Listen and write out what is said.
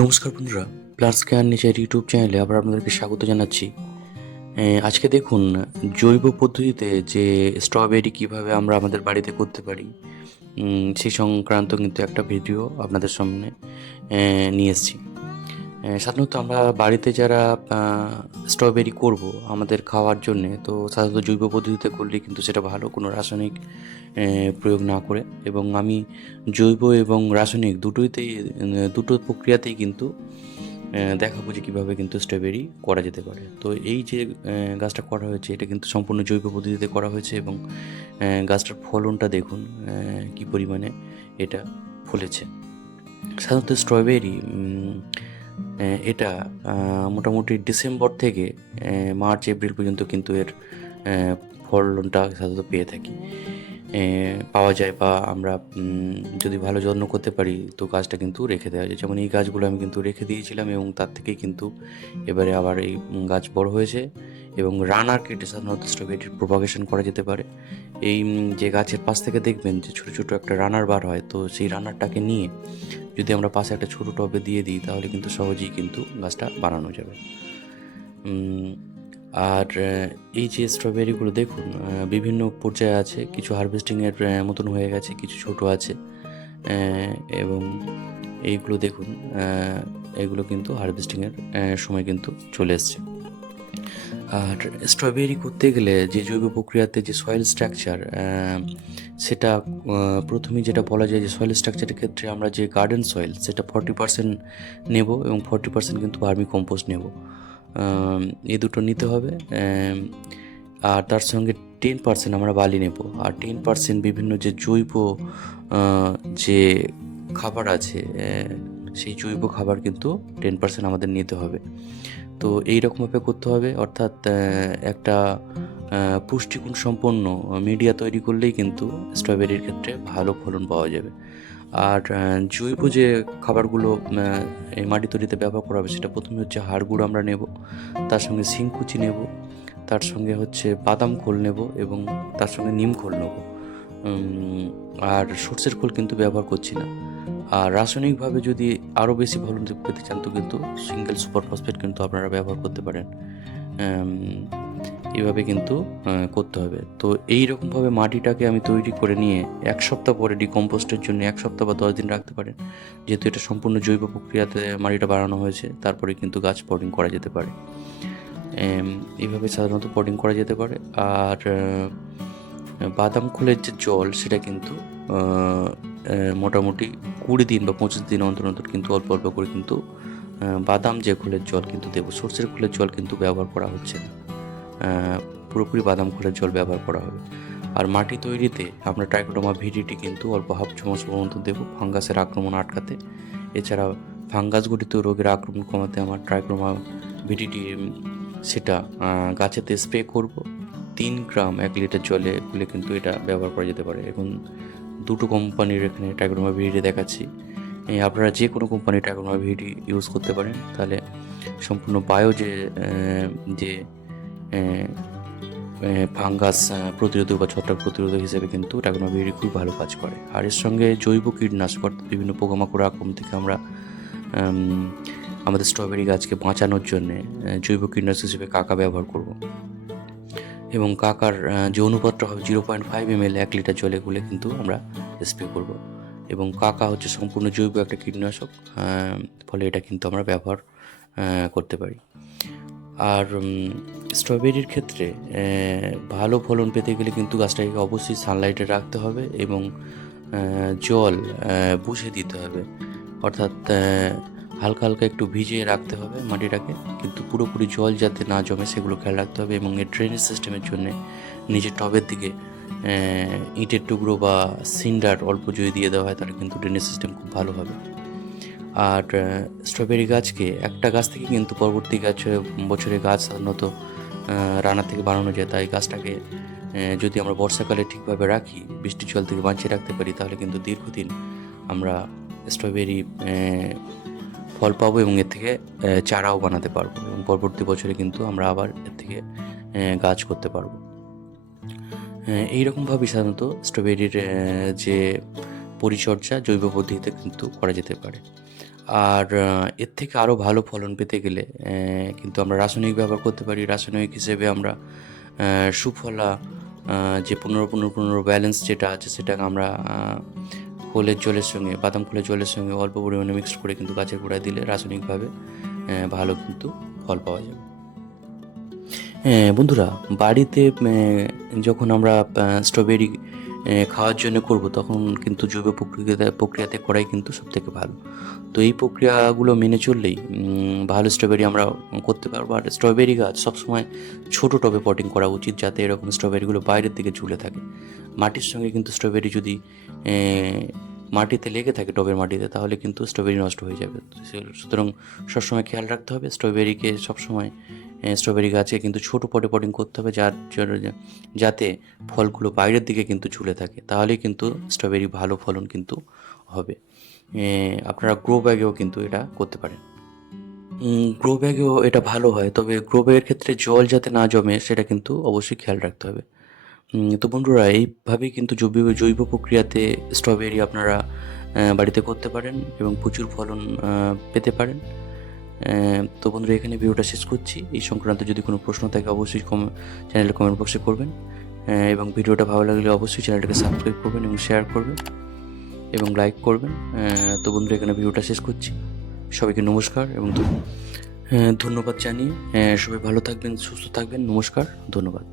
নমস্কার বন্ধুরা, plus care nature YouTube চ্যানেলে আবার আপনাদেরকে স্বাগত জানাচ্ছি। আজকে দেখুন, জৈব পদ্ধতিতে যে স্ট্রবেরি কিভাবে আমরা আমাদের বাড়িতে করতে পারি, সেই সংক্রান্ত কিন্তু একটা ভিডিও আপনাদের সামনে নিয়ে এসেছি। সাধারণত আমরা বাড়িতে যারা স্ট্রবেরি করব আমাদের খাওয়ার জন্যে, তো সাধারণত জৈব পদ্ধতিতে করলে কিন্তু সেটা ভালো, কোনো রাসায়নিক প্রয়োগ না করে। এবং আমি জৈব এবং রাসায়নিক দুটো প্রক্রিয়াতেই কিন্তু দেখাবো যে কীভাবে কিন্তু স্ট্রবেরি করা যেতে পারে। তো এই যে গাছটা করা হয়েছে, এটা কিন্তু সম্পূর্ণ জৈব পদ্ধতিতে করা হয়েছে এবং গাছটার ফলনটা দেখুন কী পরিমাণে এটা ফলেছে। সাধারণত স্ট্রবেরি এটা মোটামুটি ডিসেম্বর থেকে মার্চ এপ্রিল পর্যন্ত কিন্তু এর ফলনটা সাধারণত পেয়ে থাকি, পাওয়া যায়, বা আমরা যদি ভালো যত্ন করতে পারি তো গাছটা কিন্তু রেখে দেওয়া যায়। যেমন এই গাছগুলো আমি কিন্তু রেখে দিয়েছিলাম এবং তার থেকেই কিন্তু এবারে আবার এই গাছ বড় হয়েছে। এবং রানার কেটে সাধারণত স্ট্রবেরির প্রপাগেশন করা যেতে পারে। এই যে গাছের পাশ থেকে দেখবেন যে ছোটো ছোটো একটা রানার বার হয়, তো সেই রানারটাকে নিয়ে যদি আমরা পাশে একটা ছোটো টবে দিয়ে দিই তাহলে কিন্তু সহজেই কিন্তু গাছটা বানানো যাবে। আর এই যে স্ট্রবেরিগুলো দেখুন বিভিন্ন পর্যায়ে আছে, কিছু হারভেস্টিংয়ের মতন হয়ে গেছে, কিছু ছোট আছে, এবং এইগুলো দেখুন এগুলো কিন্তু হারভেস্টিংয়ের সময় কিন্তু চলে এসছে। আর স্ট্রবেরি করতে গেলে যে জৈব প্রক্রিয়াতে যে সয়েল স্ট্রাকচার, সেটা প্রথমেই যেটা বলা যায় যে সয়েল স্ট্রাকচারের ক্ষেত্রে আমরা যে গার্ডেন সয়েল সেটা 40% নেব এবং 40% কিন্তু ভার্মি কম্পোস্ট নেব। এই দুটো নিতে হবে। আর তার সঙ্গে 10% আমরা বালি নেব, আর 10% বিভিন্ন যে জৈব যে খাবার আছে, সেই জৈব খাবার কিন্তু 10% আমাদের নিতে হবে। তো এই রকমভাবে করতে হবে, অর্থাৎ একটা পুষ্টিগুণ সম্পন্ন মিডিয়া তৈরি করলেই কিন্তু স্ট্রবেরির ক্ষেত্রে ভালো ফলন পাওয়া যাবে। আর জৈব যে খাবারগুলো এই মাটি তৈরিতে ব্যবহার করা হবে, সেটা প্রথমে হচ্ছে হাড় গুঁড়ো আমরা নেব, তার সঙ্গে শিংকুচি নেব, তার সঙ্গে হচ্ছে বাদাম খোল নেব এবং তার সঙ্গে নিম খোল নেব। আর সর্ষের খোল কিন্তু ব্যবহার করছি না। আর রাসায়নিকভাবে যদি আরও বেশি ফলন পেতে চান তো কিন্তু সিঙ্গেল সুপার ফসফেট কিন্তু আপনারা ব্যবহার করতে পারেন। এভাবে কিন্তু করতে হবে। তো এই রকমভাবে মাটিটাকে আমি তৈরি করে নিয়ে 1 সপ্তাহ পরে ডিকম্পোস্টের জন্য 1 সপ্তাহ বা 10 দিন রাখতে পারেন। যেহেতু এটা সম্পূর্ণ জৈব প্রক্রিয়াতে মাটিটা বানানো হয়েছে, তারপরে কিন্তু গাছ পটিং করা যেতে পারে। এইভাবে সাধারণত পটিং করা যেতে পারে। আর বাদাম খোলের যে জল সেটা কিন্তু মোটামুটি 20 দিন বা 25 দিন অন্তর অন্তর কিন্তু অল্প অল্প করে কিন্তু বাদাম যে খোলের জল কিন্তু দেবো। সর্ষের খোলের জল কিন্তু ব্যবহার করা হচ্ছে না, পুরোপুরি বাদাম খোলের জল ব্যবহার করা হবে। আর মাটি তৈরিতে আমরা ট্রাইকোডার্মা ভিডিটি কিন্তু অল্প হাফ চামচ পর্যন্ত দেবো ফাঙ্গাসের আক্রমণ আটকাতে। এছাড়া ফাঙ্গাস ঘটিত রোগের আক্রমণ কমাতে আমার ট্রাইকোডার্মা ভিডিটি সেটা গাছেতে স্প্রে করব। 3 গ্রাম 1 লিটার জলে গুলে কিন্তু এটা ব্যবহার করা যেতে পারে। এখন দুটো কোম্পানির এখানে ট্রাইকোডার্মা ভিডিটি দেখাচ্ছি। আপনারা যে কোনো কোম্পানির ট্রাইকোডার্মা ভিডিটি ইউজ করতে পারেন, তাহলে সম্পূর্ণ বায়ো যে ফাঙ্গাস প্রতিরোধক বা ছত্রাক প্রতিরোধক হিসেবে কিন্তু ট্রাইকোডার্মা ভিডিটি খুব ভালো কাজ করে। আর এর সঙ্গে জৈব কীটনাশক অর্থাৎ বিভিন্ন পোকামাকড় আক্রমণ থেকে আমরা আমাদের স্ট্রবেরি গাছকে বাঁচানোর জন্যে জৈব কীটনাশক হিসেবে কাকা ব্যবহার করব। এবং কাকার যে অনুপাতটা হবে 0.5 ml 1 লিটার জলে গুলে কিন্তু আমরা স্প্রে করব। এবং কাকা হচ্ছে সম্পূর্ণ জৈব একটা কীটনাশক, ফলে এটা কিন্তু আমরা ব্যবহার করতে পারি। আর স্ট্রবেরির ক্ষেত্রে ভালো ফলন পেতে গেলে কিন্তু গাছটাকে অবশ্যই সানলাইটে রাখতে হবে এবং জল বুঝে দিতে হবে, অর্থাৎ হালকা হালকা একটু ভিজিয়ে রাখতে হবে মাটিটাকে, কিন্তু পুরোপুরি জল যাতে না জমে সেগুলো খেয়াল রাখতে হবে। এবং এর ড্রেনেজ সিস্টেমের জন্য নিজের টবের দিকে ইটের টুকরো বা সিন্ডার অল্প যদি দিয়ে দেওয়া হয় তাহলে কিন্তু ড্রেনেজ সিস্টেম খুব ভালো হবে। আর স্ট্রবেরি গাছকে একটা গাছ থেকে কিন্তু পরবর্তী বছরে গাছ সাধারণত রানা থেকে বানানো যায়, তাই গাছটাকে যদি আমরা বর্ষাকালে ঠিকভাবে রাখি, বৃষ্টির জল থেকে বাঁচিয়ে রাখতে পারি, তাহলে কিন্তু দীর্ঘদিন আমরা স্ট্রবেরি ফল পাবো এবং এর থেকে চারাও বানাতে পারবো এবং পরবর্তী বছরে কিন্তু আমরা আবার এর থেকে গাছ করতে পারবো। এইরকমভাবেই সাধারণত স্ট্রবেরির যে পরিচর্যা জৈব পদ্ধতিতে কিন্তু করা যেতে পারে। আর এর থেকে আরও ভালো ফলন পেতে গেলে কিন্তু আমরা রাসায়নিক ব্যবহার করতে পারি। রাসায়নিক হিসেবে আমরা সুফলা যে 15-15-15 ব্যালেন্স যেটা আছে সেটাকে আমরা খোলের জলের সঙ্গে, বাদাম খোলের জলের সঙ্গে অল্প পরিমাণে মিক্সড করে কিন্তু গাছের গোড়ায় দিলে রাসায়নিকভাবে ভালো কিন্তু ফল পাওয়া যাবে। বন্ধুরা, বাড়িতে যখন আমরা স্ট্রবেরি খাওয়ার জন্য করব তখন কিন্তু জৈব প্রক্রিয়াতে করাই কিন্তু সবথেকে ভালো। তো এই প্রক্রিয়াগুলো মেনে চললেই ভালো স্ট্রবেরি আমরা করতে পারবো। আর স্ট্রবেরি গাছ সবসময় ছোটো টবে পটিং করা উচিত, যাতে এরকম স্ট্রবেরিগুলো বাইরের দিকে ঝুলে থাকে। মাটির সঙ্গে কিন্তু স্ট্রবেরি যদি মাটিতে লেগে থাকে, টবের মাটিতে, তাহলে কিন্তু স্ট্রবেরি নষ্ট হয়ে যাবে। সুতরাং সবসময় খেয়াল রাখতে হবে স্ট্রবেরিকে সবসময় স্ট্রবেরি গাছে কিন্তু ছোটো পটে পটিং করতে হবে, যাতে ফলগুলো বাইরের দিকে কিন্তু ঝুলে থাকে, তাহলেই কিন্তু স্ট্রবেরি ভালো ফলন কিন্তু হবে। আপনারা গ্রো ব্যাগেও কিন্তু এটা করতে পারেন। গ্রো ব্যাগেও এটা ভালো হয়, তবে গ্রো ব্যাগের ক্ষেত্রে জল যাতে না জমে সেটা কিন্তু অবশ্যই খেয়াল রাখতে হবে। তো বন্ধুরা, এইভাবেই কিন্তু জৈব প্রক্রিয়াতে স্ট্রবেরি আপনারা বাড়িতে করতে পারেন এবং প্রচুর ফলন পেতে পারেন। তো বন্ধুরা, এখানে ভিডিওটা শেষ করছি। এই সংক্রান্ত যদি কোনো প্রশ্ন থাকে অবশ্যই চ্যানেলে কমেন্ট বক্সে করবেন, এবং ভিডিওটা ভালো লাগলে অবশ্যই চ্যানেলটাকে সাবস্ক্রাইব করবেন এবং শেয়ার করবেন এবং লাইক করবেন। তো বন্ধুরা, এখানে ভিডিওটা শেষ করছি। সবাইকে নমস্কার এবং ধন্যবাদ জানিয়ে সবাই ভালো থাকবেন, সুস্থ থাকবেন। নমস্কার, ধন্যবাদ।